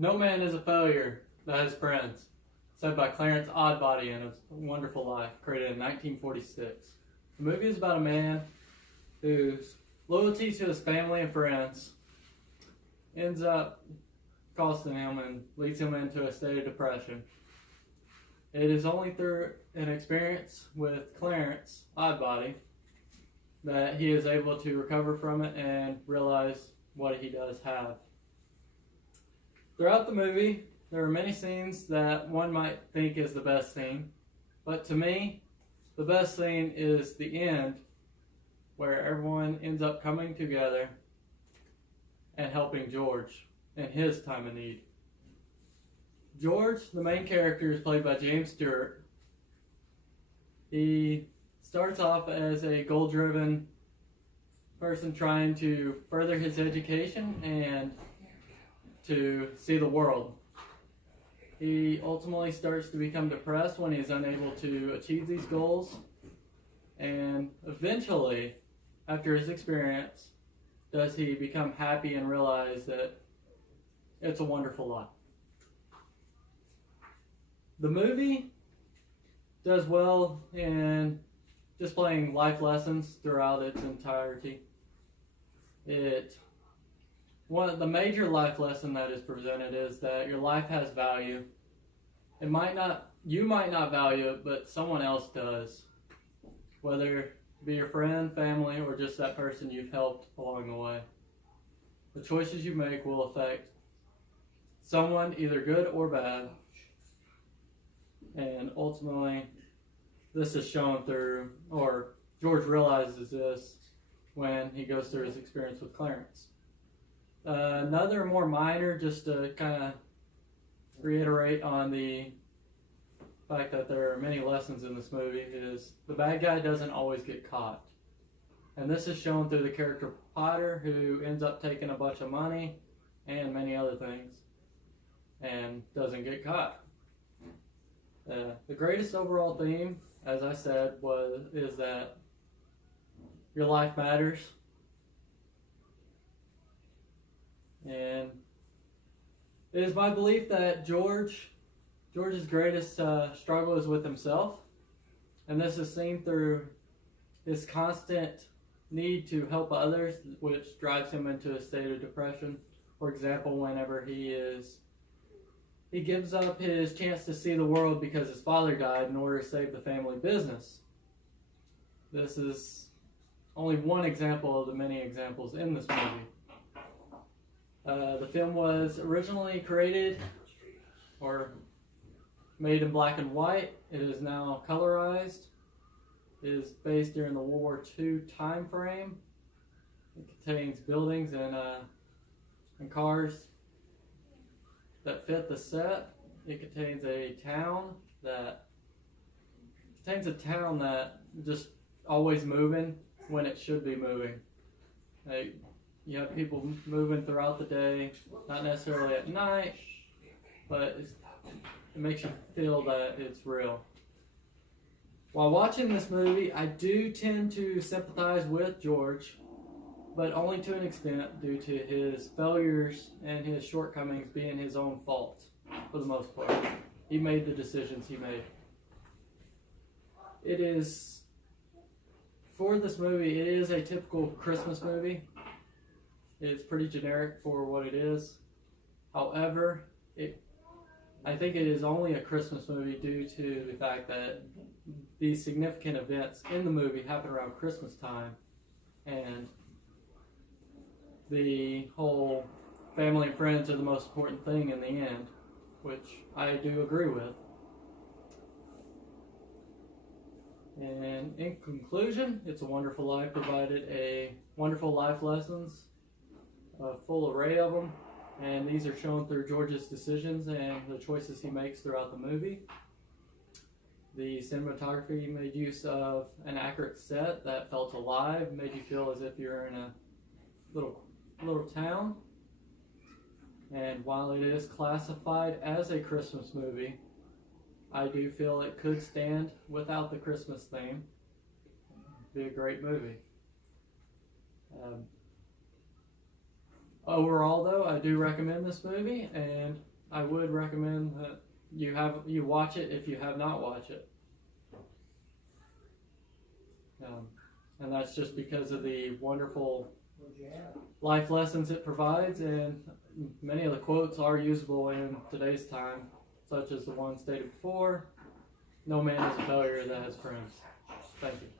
No man is a failure that has friends, said by Clarence Oddbody in A Wonderful Life, created in 1946. The movie is about a man whose loyalty to his family and friends ends up costing him and leads him into a state of depression. It is only through an experience with Clarence Oddbody that he is able to recover from it and realize what he does have. Throughout the movie, there are many scenes that one might think is the best scene, but to me, the best scene is the end, where everyone ends up coming together and helping George in his time of need. George, the main character, is played by James Stewart. He starts off as a goal-driven person trying to further his education and to see the world. He ultimately starts to become depressed when he is unable to achieve these goals, and eventually, after his experience, does he become happy and realize that it's a wonderful life. The movie does well in displaying life lessons throughout its entirety. The major life lesson that is presented is that your life has value. You might not value it, but someone else does. Whether it be your friend, family, or just that person you've helped along the way. The choices you make will affect someone, either good or bad. And ultimately, this is shown through, or George realizes this when he goes through his experience with Clarence. Another more minor, just to kind of reiterate on the fact that there are many lessons in this movie, is the bad guy doesn't always get caught. And this is shown through the character Potter, who ends up taking a bunch of money and many other things and doesn't get caught. The greatest overall theme, as I said, is that your life matters. And it is my belief that George's greatest struggle is with himself. And this is seen through his constant need to help others, which drives him into a state of depression. For example, whenever he gives up his chance to see the world because his father died in order to save the family business. This is only one example of the many examples in this movie. The film was originally created or made in black and white. It is now colorized. It is based during the World War II time frame. It contains buildings and cars that fit the set. It contains a town that just always moving when it should be moving. You have people moving throughout the day, not necessarily at night, but it makes you feel that it's real. While watching this movie, I do tend to sympathize with George, but only to an extent, due to his failures and his shortcomings being his own fault, for the most part. He made the decisions he made. For this movie, it is a typical Christmas movie. It's pretty generic for what it is. However, I think it is only a Christmas movie due to the fact that these significant events in the movie happen around Christmas time, and the whole family and friends are the most important thing in the end, which I do agree with. And in conclusion, It's a Wonderful Life provided a wonderful life lessons, a full array of them, and these are shown through George's decisions and the choices he makes throughout the movie. The cinematography made use of an accurate set that felt alive, made you feel as if you're in a little town. And while it is classified as a Christmas movie, I do feel it could stand without the Christmas theme. It'd be a great movie. Overall, though, I do recommend this movie, and I would recommend that you watch it if you have not watched it. And that's just because of the wonderful life lessons it provides, and many of the quotes are usable in today's time, such as the one stated before: "No man is a failure that has friends." Thank you.